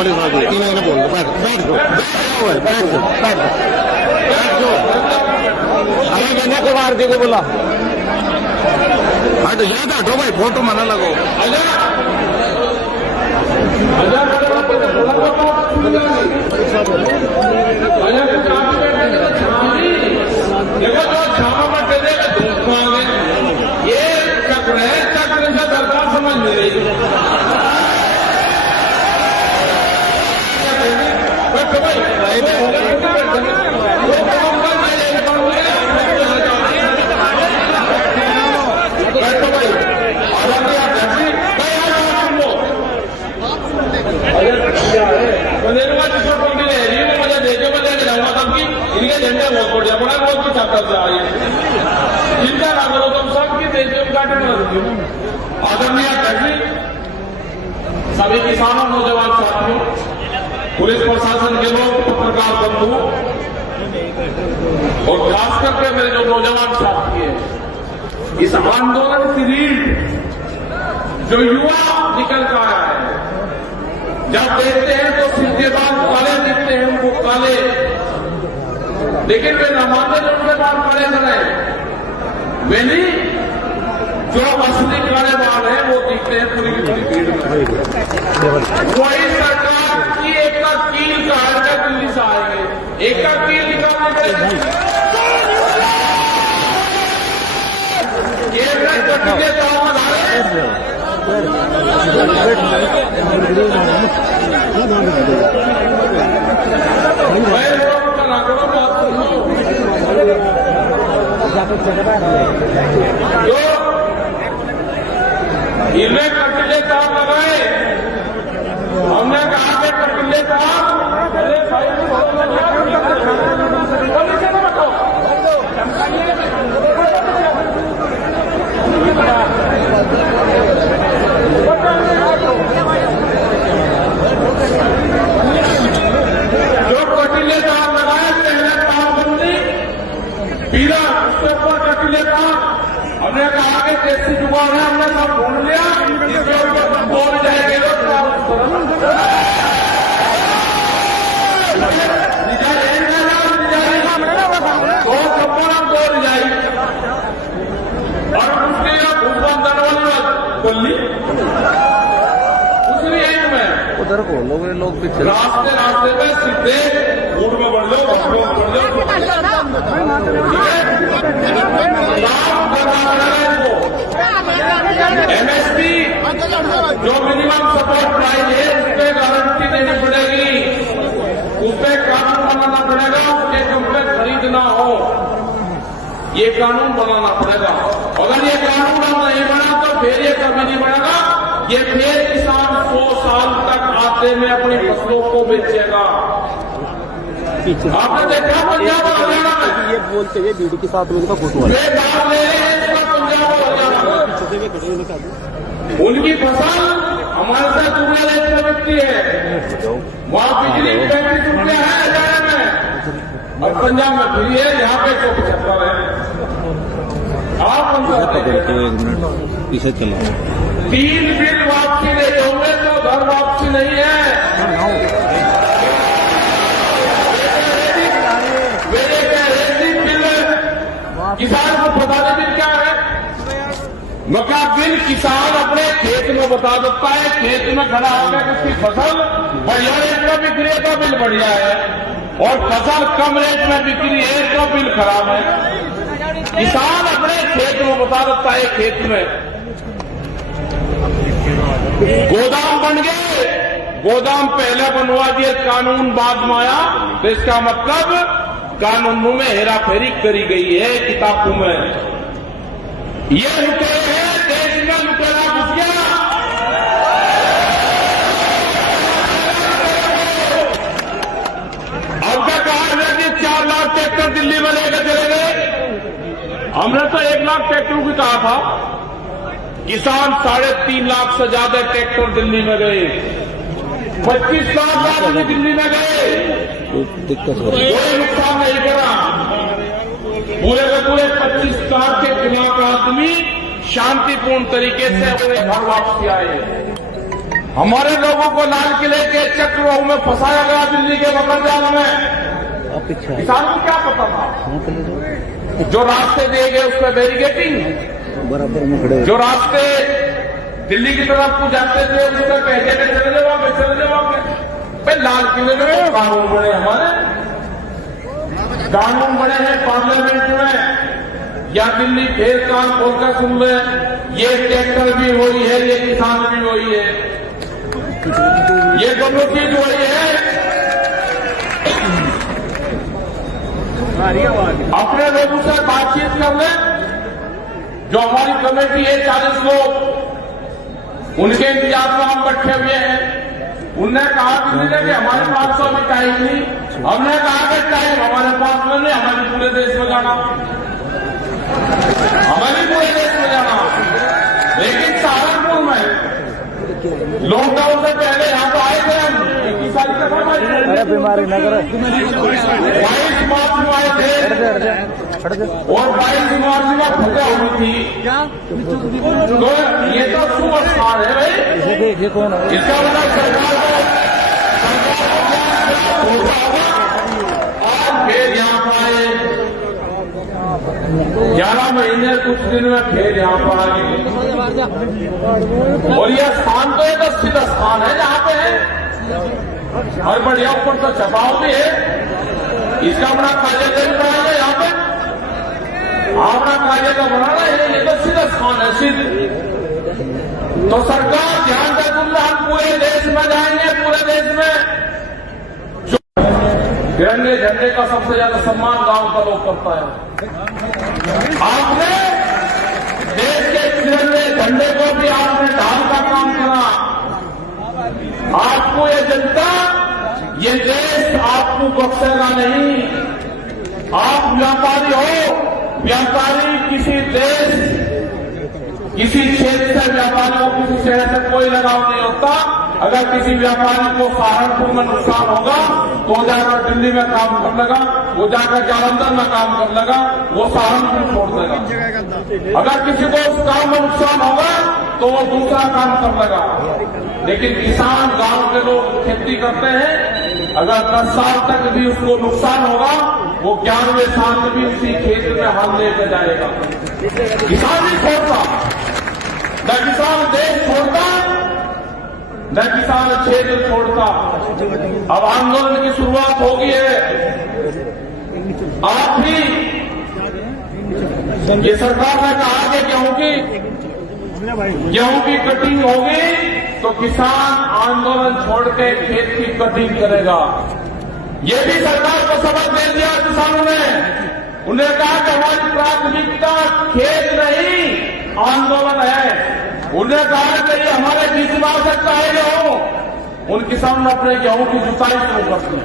बड़े साहब इन्हें बोल बैठ बैठ जाओ हमें कहने को मार दे को बोला हटो याद हटो भाई फोटो मना लगो ये चक्र है, चक्र से सरकार समझ नहीं रही। इनके झंडे बहुत बढ़िया बड़ा बहुत की ताकत से आई चिंता ना करो तुम सबकी देशों काटे बना देती आदरणीय अध्यक्ष सभी किसानों नौजवान साथियों पुलिस प्रशासन के लोग पत्रकार बंधु और खास करके मेरे जो नौजवान साथी हैं इस आंदोलन की रीढ़ जो युवा निकल कर आया है जब देखते हैं तो सीधे बात काले दिखते हैं उनको काले लेकिन वे नमाजे जो उनके बाद खड़े खड़े मैंने जो असली काले बाल है वो दिखते हैं पूरी की पूरी भीड़ में वही सरकार की एक का कील कहा दिल्ली से आएंगे एक का कील निकालने इनमें कटिले काम लगाए हमने कहा कि कटिले काम अरे भाई जो कटिले काम लगाए पहले पाबंदी पीरा उसके ऊपर कटिले काम हमने कहा कि कैसी जुबान है हमने सब ढूंढ लिया इसके ऊपर बोल जाएंगे लोग तो कपड़ा बोल जाए और उसके भूखबंद वाली गली उसने एक में उधर बोलो वे लोग पीछे रास्ते रास्ते में सीधे रोड में बढ़ लो एमएसपी जो मिनिमम सपोर्ट प्राइस है उस पर गारंटी देनी पड़ेगी उस पर कानून बनाना पड़ेगा उसके कम खरीदना हो ये कानून बनाना पड़ेगा अगर ये कानून नहीं बना तो फिर ये कभी नहीं बनेगा ये फिर किसान 100 साल तक आते में अपनी फसलों को बेचेगा आपने देखा पंजाब और हरियाणा में ये बोलते हुए बीडी के साथ में उनका फोटो है पंजाब और हरियाणा उनकी फसल हमारे साथ दुनिया देश में बिकती है वहाँ बिजली 35 रुपया है हरियाणा में और पंजाब में फ्री है यहाँ पे 175 है आप पीछे चलो 3 बिल वापसी नहीं होंगे तो घर वापसी नहीं है मेरे रेसिक बिल किसान को बता दे बिल क्या है मका बिल किसान अपने खेत में बता देता है खेत में खड़ा होकर उसकी फसल बढ़िया रेट में बिक रही है तो बिल बढ़िया है और फसल कम रेट में बिक रही है तो बिल खराब है किसान अपने खेत में बता देता है खेत में गोदाम बन गए गोदाम पहले बनवा दिए कानून बाद में आया तो इसका मतलब कानूनों में हेरा फेरी करी गई है किताबों में ये लुटेरे हैं देश में लुटेरा घुस गया अब तक कहा है कि 4 लाख ट्रैक्टर दिल्ली में लेकर चले गए हमने तो 1 लाख ट्रैक्टरों की कहा था किसान 3.5 लाख से ज्यादा ट्रैक्टर दिल्ली में गए 25 लाख आदमी दिल्ली में गए कोई नुकसान नहीं करा पूरे के पूरे 25 लाख के खिलाफ आदमी शांतिपूर्ण तरीके से अपने घर वापसी आए हमारे लोगों को लाल किले के चक्रव्यूह में फंसाया गया, दिल्ली के बकरजाल में। किसानों को क्या पता था? जो रास्ते दिए गए उस पर बैरिकेडिंग, जो रास्ते दिल्ली की तरफ को जाते थे उस पर कहते थे चले जाओ भाई। लाल किले में कानून बने, हमारे कानून बने हैं पार्लियामेंट में, या दिल्ली फिर कान खोलकर सुन ले, ये ट्रैक्टर भी वही है, ये किसान भी वही है, ये दोनों चीज वही है। अपने लोगों से बातचीत कर ले। जो हमारी कमेटी है 40 लोग, उनके इंतजार में हम बैठे हुए हैं। उनने कहा कि हमारे पास तो अभी टाइम नहीं। हमने कहा कि टाइम हमारे पास में नहीं, हमारे पूरे देश में जाना, हमारे पूरे देश में जाना। लेकिन सहारनपुर में लॉकडाउन से पहले यहाँ तो आए थे हम, 21 साल तक बीमारी न करे। 22 मार्च में आए थे और 22 मार्च में फतेह हुई थी। तो ये तो शुभ स्थान है भाई। इसका मतलब सरकार को और फिर यहाँ पर आए 11 महीने कुछ दिन में फिर यहाँ पर आ गए। और यह स्थान तो एक स्थित स्थान है जहाँ पे है और बढ़िया ऊपर तो छपाव भी है। इसका अपना कार्यालय बनाना यहाँ पे, अपना कार्यालय बनाना है, ये तो सीधा स्थान है सिद्ध। तो सरकार ध्यान से सुन रहा, हम पूरे देश में जाएंगे, पूरे देश में। तिरंगे झंडे का सबसे ज्यादा सम्मान गांव का लोग करता है। आपने देश के तिरंगे झंडे को भी आपने ढाल का काम करा। आपको ये जनता, ये देश आपको बख्शेगा नहीं। आप व्यापारी हो, व्यापारी किसी देश, किसी क्षेत्र से व्यापारी को किसी शहर से कोई लगाव नहीं होता। अगर किसी व्यापारी को सहारनपुर में नुकसान होगा तो वो जाकर दिल्ली में काम कर लेगा, वो जाकर जालंधर में काम कर लेगा, वो सहारनपुर छोड़ देगा। अगर किसी को उस काम में नुकसान होगा तो वो दूसरा काम कर लेगा। लेकिन किसान, गांव के लोग खेती करते हैं, अगर 10 साल तक भी उसको नुकसान होगा, वो 11वें साल में भी उसी खेत में हल लेकर जाएगा। किसान नहीं छोड़ता, न किसान देश छोड़ता, न किसान क्षेत्र छोड़ता। अब आंदोलन की शुरुआत हो गई है। आप भी, ये सरकार ने कहा कि गेहूं की कटिंग होगी तो किसान आंदोलन छोड़ के खेत की कटिंग करेगा। ये भी सरकार को सबक दे दिया किसानों ने। उन्हें कहा कि हमारी प्राथमिकता खेत नहीं आंदोलन है। उन्हें कहा कि ये हमारे बीच में आ सकता है गेहूं। उन किसानों ने अपने गेहूं की जुताई शुरू कर दी।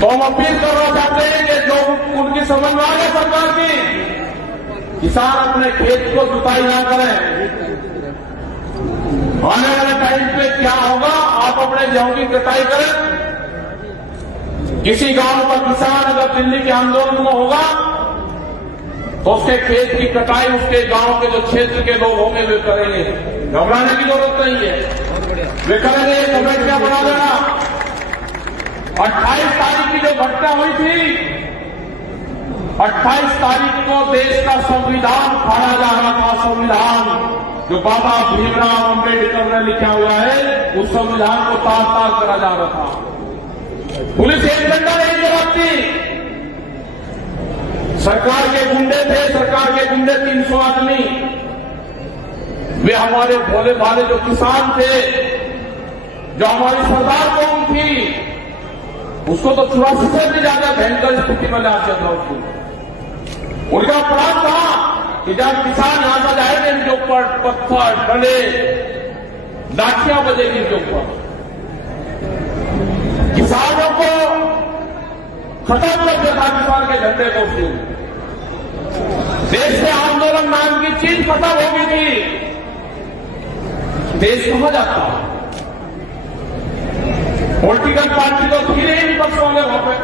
तो हम अपील करना चाहते हैं कि जो उनकी समझ में आ गई सरकार की, किसान अपने खेत को जुताई ना करें। आने वाले टाइम पे क्या होगा, आप अपने गेहूं की कटाई करें। किसी गांव का किसान अगर दिल्ली के आंदोलन में होगा तो उसके खेत की कटाई उसके गांव के जो क्षेत्र के लोग होंगे वे करेंगे। घबराने की जरूरत नहीं है, वे करेंगे। कमेटियां बना देना। 28 तारीख की जो घटना हुई थी, 28 तारीख को देश का संविधान फाड़ा जा रहा था। संविधान जो बाबा भीमराव अम्बेडकर ने लिखा हुआ है, उस संविधान को तार तार करा जा रहा था। पुलिस एक घंटा नहीं जवाबती। सरकार के गुंडे थे, सरकार के गुंडे 300 आदमी। वे हमारे भोले भाले जो किसान थे, जो हमारी सरदार कौम थी, उसको तो 84 से भी ज्यादा भयंकर स्थिति में ला दिया था। उसको उनका अपराध था कि जब किसान यहां से जाएंगे इनके ऊपर पत्थर, डंडे, लाठियां बजेगी इनके ऊपर। किसानों को खत्म कर दिया था, किसान के झंडे को। उसने देश से आंदोलन नाम की चीज खत्म हो गई थी। देश कहां जाता? पॉलिटिकल पार्टी तो थी नहीं विपक्ष वाले वहां पे।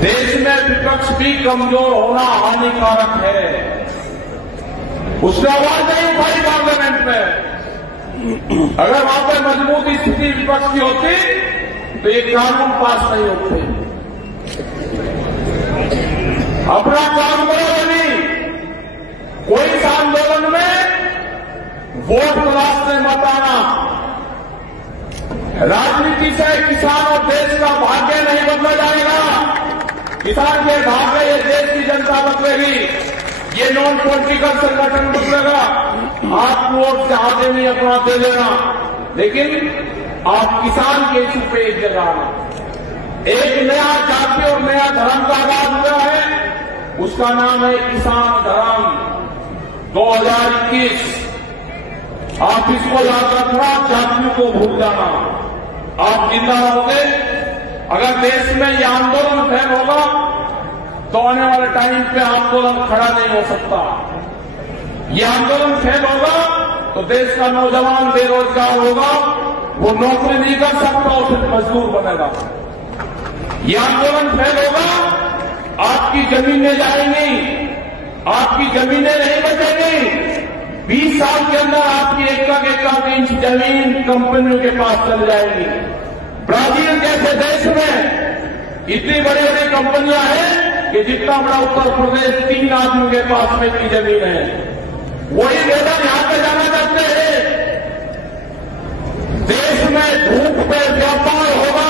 देश में विपक्ष भी कमजोर होना हानिकारक है। उसने आवाज नहीं उठाई पार्लियामेंट में। अगर वहां पर मजबूत स्थिति विपक्ष की होती तो ये कानून पास नहीं होते। अपना काम करो नहीं, कोई इस आंदोलन में वोट तलाशने मत आना। राजनीति से किसान और देश का भाग्य नहीं बदला जाएगा। किसान के भाग्य ये देश की जनता बदलेगी, ये नॉन पॉलिटिकल संगठन बदलेगा। आप वोट चाहते नहीं अपना दे देना, लेकिन आप किसान के इशू पे एक जगह आना। एक नया जाति और नया धर्म का आगाज हुआ है, उसका नाम है किसान धर्म 2021। आप इसको याद रखना, जातियों को भूल जाना। आप जिंदा रहोगे। अगर देश में यह आंदोलन फैल होगा तो आने वाले टाइम पे आंदोलन खड़ा नहीं हो सकता। यह आंदोलन फेल होगा तो देश का नौजवान बेरोजगार होगा, वो नौकरी नहीं कर सकता और फिर मजदूर बनेगा। यह आंदोलन फेल होगा, आपकी जमीनें जाएंगी, आपकी जमीनें नहीं बचेंगी। 20 साल के अंदर आपकी एक इंच जमीन कंपनियों के पास चल जाएगी। ब्राजील जैसे देश में इतनी बड़ी बड़ी कंपनियां हैं कि जितना बड़ा उत्तर प्रदेश 3 आदमियों के पास में इतनी जमीन है। वही लेबर यहां पे जाना चाहते हैं। देश में भूख पे व्यापार होगा।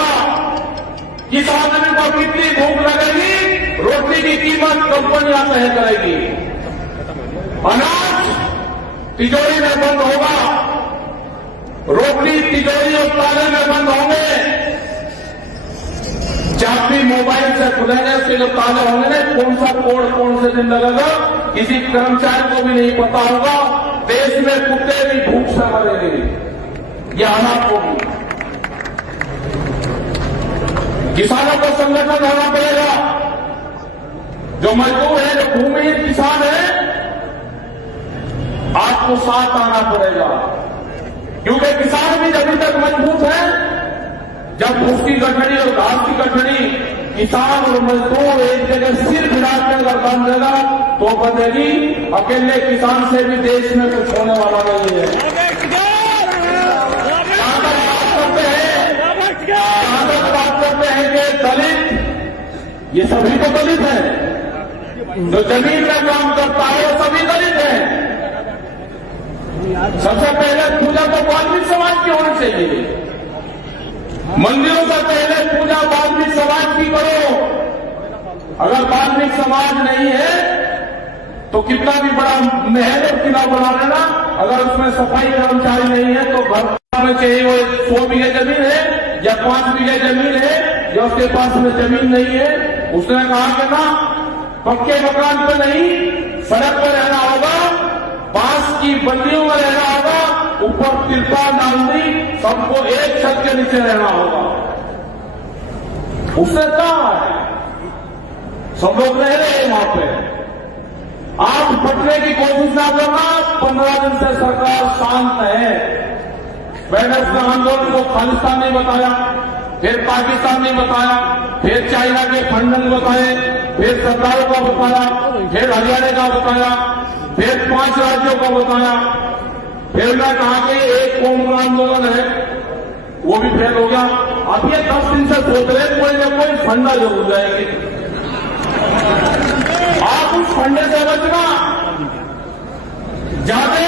किस आदमी को कितनी भूख लगेगी, रोटी की कीमत कंपनियां तय करेगी। अनाज तिजोरी में बंद होगा, रोटी तिजोरी और ताले में बंद होंगे। जब भी मोबाइल से खुलेंगे उसके जो ताले होंगे ना, कौन सा कोड कौन से दिन लगेगा किसी कर्मचारी को भी नहीं पता होगा। देश में कुत्ते भी भूख से मरेंगे। यह हालात होगी। किसानों को संगठन होना पड़ेगा। जो मजदूर है, जो भूमिहीन किसान है, आपको साथ आना पड़ेगा। क्योंकि किसान भी जब तक मजबूत है, जब भूख की गठड़ी और घास की गठड़ी किसान और मजदूर एक जगह सिर भिड़ाकर अगर बन देगा तो बनेगी। अकेले किसान से भी देश में कुछ होने वाला नहीं है। बात करते हैं कि दलित, ये सभी तो दलित है। जो जमीन में काम करता है वो सभी दलित है। सबसे पहले पूजा तो वाल्मीकि समाज की होनी चाहिए। मंदिरों से पहले पूजा वाल्मीकि समाज की करो। अगर वाल्मीकि समाज नहीं है तो कितना भी बड़ा महल और किला बना लेना, अगर उसमें सफाई कर्मचारी नहीं है तो घर में चाहिए वो 100 बीघे जमीन है या 5 बीघे जमीन है, या उसके पास में जमीन नहीं है, उसने कहा कि ना पक्के मकान पर नहीं, सड़क पर रहना होगा, बांस की बल्लियों में रहना होगा, ऊपर तिरपाल डाल दी, सबको एक छत के नीचे रहना होगा। उससे कहा है, सब लोग रह रहे हैं वहां पे। आप फटने की कोशिश ना करना। 15 दिन से सरकार शांत है। मैंने अपने आंदोलन को खालिस्तान नहीं बताया, फिर पाकिस्तान नहीं बताया, फिर चाइना के फंडन बताए, फिर सरकारों का बताया, फिर हरियाणा का बताया, फिर 5 राज्यों का बताया। फिर मैं कहा कि एक कौम का आंदोलन है, वो भी फेल हो गया। अब ये 10 दिन से सोच रहे कोई ना कोई फंडा जरूर जाएगी। आप उस फंडे से बचना। जाने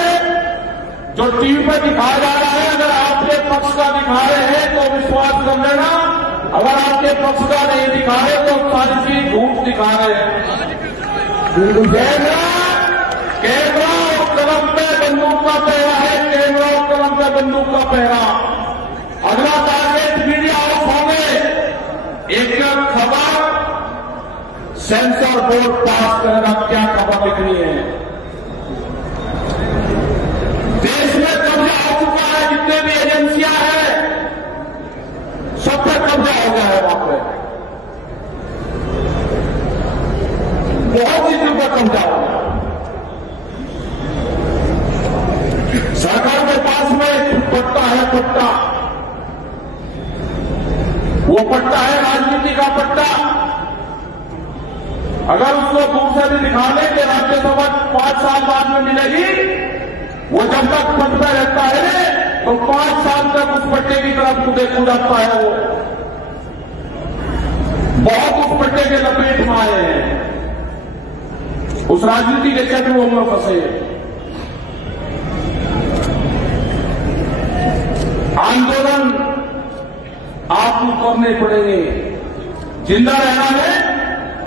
जो टीवी पर दिखाया जा रहा है, अगर आपके पक्ष का दिखा रहे हैं तो विश्वास कर लेना। अगर आपके पक्ष का नहीं दिखा रहे तो सारी चीज झूठ दिखा रहे हैं। कैमरा और कलम पे बंदूक का पहरा है, कैमरा और कलम पे बंदूक का पहरा। अगला टारगेट मीडिया हाउस होंगे। एक खबर सेंसर बोर्ड पास करेगा, क्या खबर लिखनी है। देश में कब्जा हो चुका है, जितने भी एजेंसियां हैं सब पे कब्जा हो गया है। वहां पे बहुत चीजों पर कब्जा हो गया। सरकार के पास में एक पट्टा है, पट्टा, वो पट्टा है राजनीति का पट्टा। अगर उसको दूर से भी दिखा लें कि राज्यसभा 5 साल बाद में मिलेगी, वो जब तक पद पर रहता है तो 5 साल तक उस पट्टे की तरफ कूदता है। वो बहुत उस पट्टे के लपेट में आए हैं, उस राजनीति के चक्रों में फंसे। आंदोलन आपको करने पड़ेंगे। जिंदा रहना है,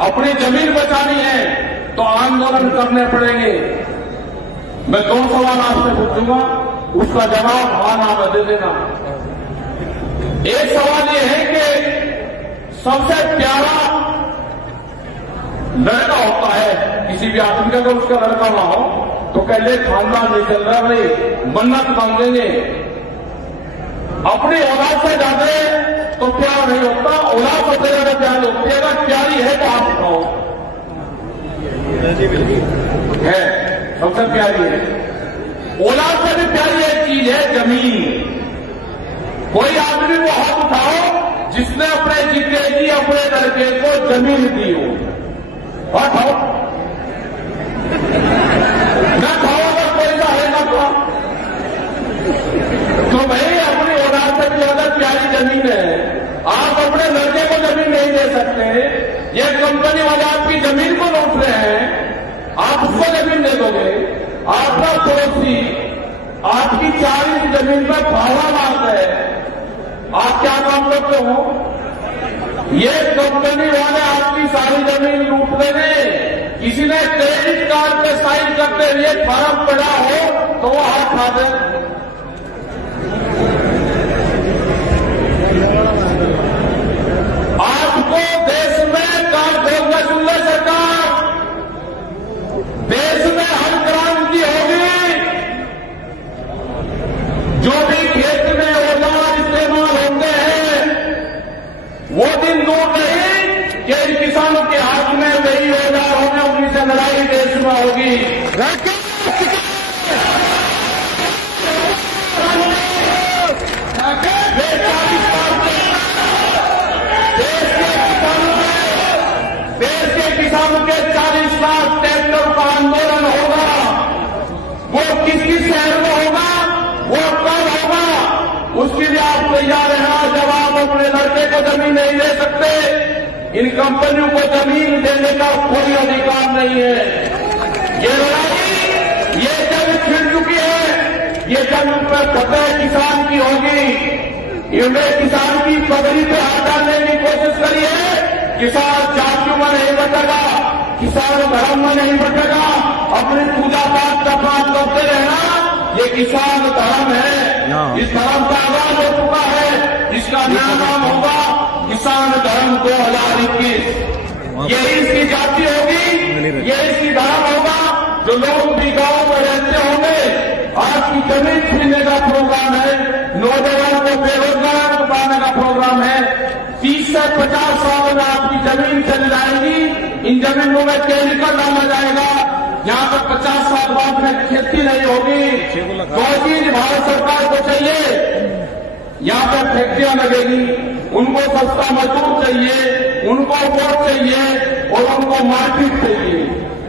अपनी जमीन बचानी है तो आंदोलन करने पड़ेंगे। मैं 2 सवाल आपसे पूछूंगा, उसका जवाब हाँ ना में दे देना। एक सवाल यह है कि सबसे प्यारा लड़का होता है किसी भी आदमी का, अगर उसका लड़का ना हो तो कहले खानदान नहीं चल रहा भाई, मन्नत मांगेंगे। अपनी औलाद से ज्यादा तो प्यार नहीं होता, औलाद सबसे ज्यादा प्यार होती है। अगर प्यारी है तो आप बताओ, है सबसे प्यारी है। औलाद से भी प्यारी एक चीज है जमीन। कोई आदमी को हाथ उठाओ जिसने अपने जीते जी अपने लड़के को जमीन दी हो, और खाओ ना खाओ, अगर कोई का है ना तो भाई अपनी औलाद से भी अगर प्यारी जमीन है, आप अपने लड़के को जमीन नहीं दे सकते। ये कंपनी वाले आपकी जमीन को लूट रहे हैं, आप उसको जमीन दे दोगे। आपका पड़ोसी आपकी 40 जमीन पर फावड़ा मारता है, आप क्या काम करते हो? ये कंपनी वाले आपकी सारी जमीन लूट रहे हैं। किसी ने क्रेडिट कार्ड पे साइन करते हुए फर्क पड़ा हो तो वो हाथ खा दे। आपको देश में कार्ड सुन ले सरकार, देश में हर क्रांति होगी। जो भी खेत में औजार इस्तेमाल होते हैं वो दिन दूर नहीं कि इन किसानों के हाथ में वही औजार होंगे, उन्हीं से लड़ाई देश में होगी। किसानों के 40 लाख ट्रैक्टर का आंदोलन होगा। वो किस शहर में होगा, वो कब होगा, उसके लिए आप तैयार रहना। जब आप अपने लड़के को जमीन नहीं दे सकते, इन कंपनियों को जमीन देने का कोई अधिकार नहीं है। ये लड़ाई, ये जंग छिड़ चुकी है। ये जंग पर फतेह किसान की होगी। इन्होंने किसान की पगड़ी पे हाथ डालने की कोशिश करी है। किसान जातियों में नहीं बटेगा, किसान धर्म में नहीं बटेगा। अपनी पूजा पाठ का काम करते रहना, ये किसान धर्म है। इस धर्म का आगाज हो चुका है, इसका नाम होगा किसान धर्म 2021। ये इसकी जाति होगी, ये इसकी धर्म होगा। जो लोग भी गांव में रहते होंगे, आपकी जमीन छीनने का प्रोग्राम है, नौजवानों को बेरोजगार बनाने का प्रोग्राम है। 30 से 50 साल में आपकी जमीन चल जाएगी। इन जमीनों में केमिकल डाला जाएगा। यहाँ पर 50 साल बाद में खेती नहीं होगी। तो चीज भारत सरकार को चाहिए, यहाँ पर फैक्ट्रियां लगेगी, उनको सस्ता मजदूर चाहिए, उनको वोट चाहिए और उनको मार्केट चाहिए।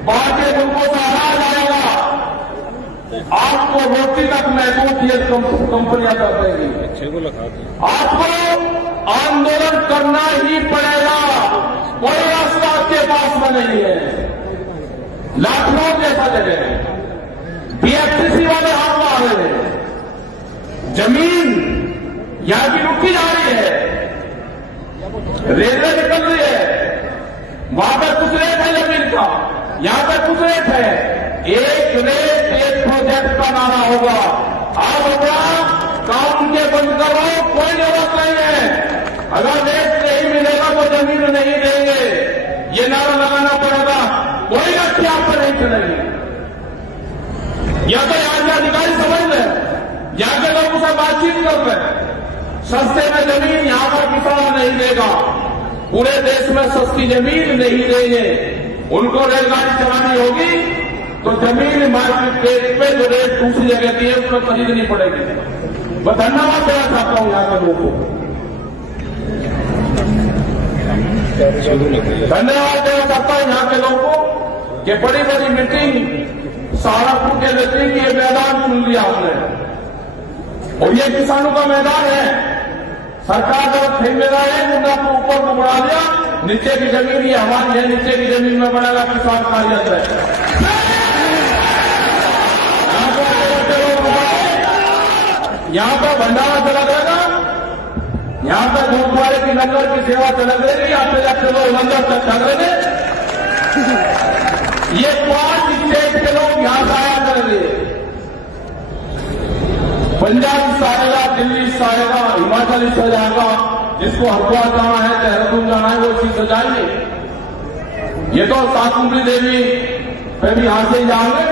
बाहर के मुल्कों से अनाज आएगा, आपको रोटी तक महसूस ये कंपनियां कर देंगी। आपको आंदोलन करना ही पड़ेगा, कोई रास्ता आपके पास में नहीं है। लखनऊ जैसा जगह है, बीएफसीसी वाले हाथ में आ रहे हैं, जमीन यहां की लुटी जा रही है, रेलवे निकल रही है, वहां पर कुछ रेट है जमीन का, यहां पर कुछ रेट है। एक रेट एक प्रोजेक्ट का नारा होगा। आप अपना काम के बंद करो, कोई जरूरत नहीं है। अगर रेट नहीं मिलेगा तो जमीन नहीं देंगे, ये नारा लगाना पड़ेगा। कोई रस्ते आप पर नहीं चलेगी। या तो यहाँ के अधिकारी समझ लें, यहाँ के लोगों से बातचीत कर रहे, सस्ते में जमीन यहाँ पर किसान नहीं देगा। पूरे देश में सस्ती जमीन नहीं देंगे। उनको रेलगाड़ी चलानी होगी तो जमीन मार्केट रेट पे जो रेट दूसरी जगह दी है उसमें खरीदनी पड़ेगी। मैं धन्यवाद देना चाहता हूं यहाँ के लोगों को। धन्यवाद देना चाहता हूं यहाँ के लोगों को कि बड़ी बड़ी मीटिंग सहारनपुर के नजदीक ये मैदान चुन लिया हमने और ये किसानों का मैदान है। सरकार जब खेलने रहा है मुद्दा को ऊपर को बढ़ा दिया, नीचे की जमीन ये हमारी है, नीचे की जमीन में बनेगा किसान कार्यक्रम है। यहाँ पर भंडारा चला जाएगा, यहाँ पर गुरुद्वारे की लंगर की सेवा चल रहेगी, आते जाते लोग लंगर तक चल रहे। ये 5 स्टेट के लोग यहां से आया करेंगे। पंजाब से आएगा, दिल्ली से आएगा, हिमाचल से जाएगा, जिसको हरिद्वार जाना है, देहरादून जाना है, वो चीज से जाएंगे। ये तो शाकुंभरी देवी पे भी यहां से ही जाएंगे।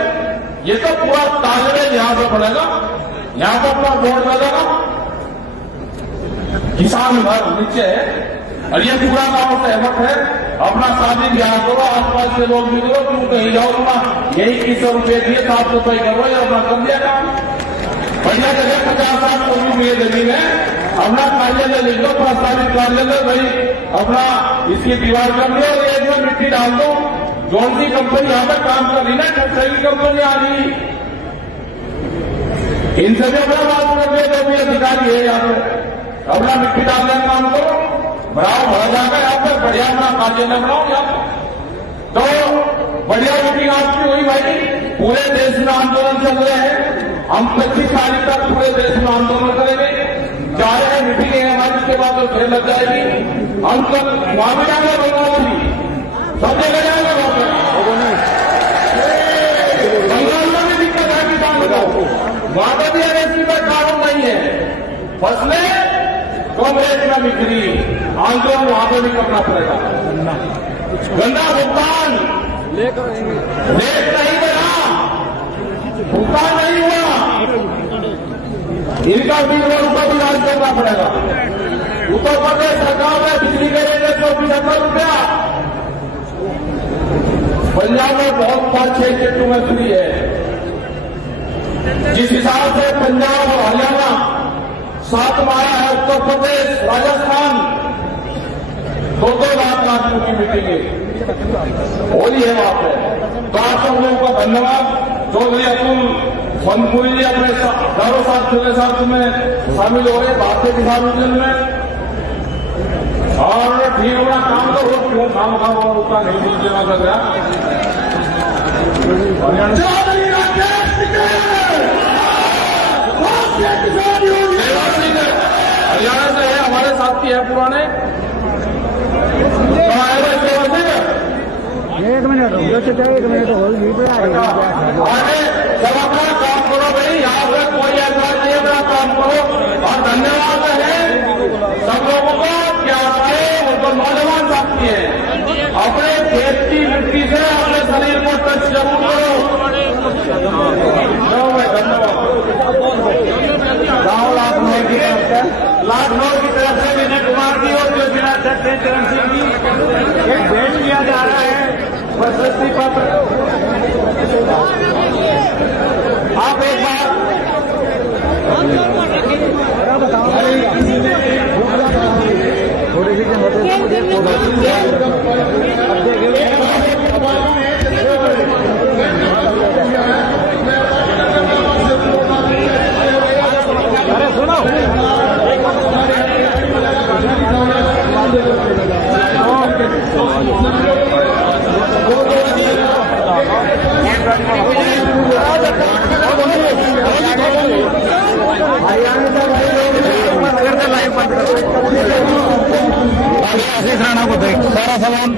ये तो पूरा तालमेल यहां से पड़ेगा, यहां पर अपना बोर्ड लगेगा, किसान घर नीचे है और ये पूरा गांव सहमत है। अपना शादी ब्याह करो, आसपास के लोग भी करो, क्यों कहीं जाओ, यही 300 रुपये दिए, साफ सफाई करो या अपना कर दिया काम। बढ़िया जगह 50-60 करोड़ में जमीन है, अपना कार्यालय ले लो, प्रस्तावित कार्यालय भाई अपना इसकी दीवार कर लो और एक में मिट्टी डाल दो। जौन सी कंपनी यहां पर काम कर रही ना, सही कंपनी आ रही, इनसे भी अपना बात कर दे, जो भी अधिकारी है यहाँ पे अपना मिट्टी डालने का काम करो, बढ़ाओ भरा जाकर यहाँ पर बढ़िया अपना कार्यालय बनाओ। यहाँ तो बढ़िया मीटिंग आपकी हुई भाई, पूरे देश में आंदोलन चल रहे हैं, हम 25 तारीख तक पूरे देश में आंदोलन करेंगे। चाहे मीटिंग है हमारी, इसके बाद तो फिर लग जाएगी, हम कल वहां भी जाएंगे, बंगाल भी सब जगह जाएंगे। बंगाल में भी दिक्कत है किसानों को, वहां पर भी एमएसपी पर कानून नहीं है, फसलें कम रेट में बिक्री, आंदोलन वहां पर भी करना पड़ेगा। गन्ना भुगतान लेट नहीं बना, भुगतान नहीं हुआ, इनका 20 रुपये भी राज करना पड़ेगा। उत्तर प्रदेश सरकार में बिजली के रेट 175 रुपया, पंजाब में बहुत 5-6 स्टेटों में फ्री है। जिस हिसाब से पंजाब और हरियाणा साथ में आया है, उत्तर प्रदेश, राजस्थान 2-2 लाख आदमियों की मीटिंग हो रही है वहां पे। तो आप सब लोगों का धन्यवाद। चौधरी अतुल फनपुरी जी अपने चारों साथियों के साथ में शामिल हो गए भारतीय किसान यूनियन में, और ठीक होना काम करो, क्यों काम करो उसका नहीं बोल देना लग रहा। हरियाणा से है, हमारे साथी है पुराने। एक मिनट हो गई, आगे जब अपना काम करो भाई, यहाँ पे कोई ऐसा नहीं, अपना काम करो। और धन्यवाद है सब लोगों को, क्या है वो तो नौजवान साथी है, अपने खेत की मिट्टी से अपने शरीर को टच जरूर करो। धन्यवाद। लाखनऊ की तरफ से विनय कुमार जी और जो जिलाध्यक्ष है चरण सिंह जी, एक भेंट किया जा रहा है प्रशस्ति पत्र। आप एक बार थोड़ी सी सारा सामान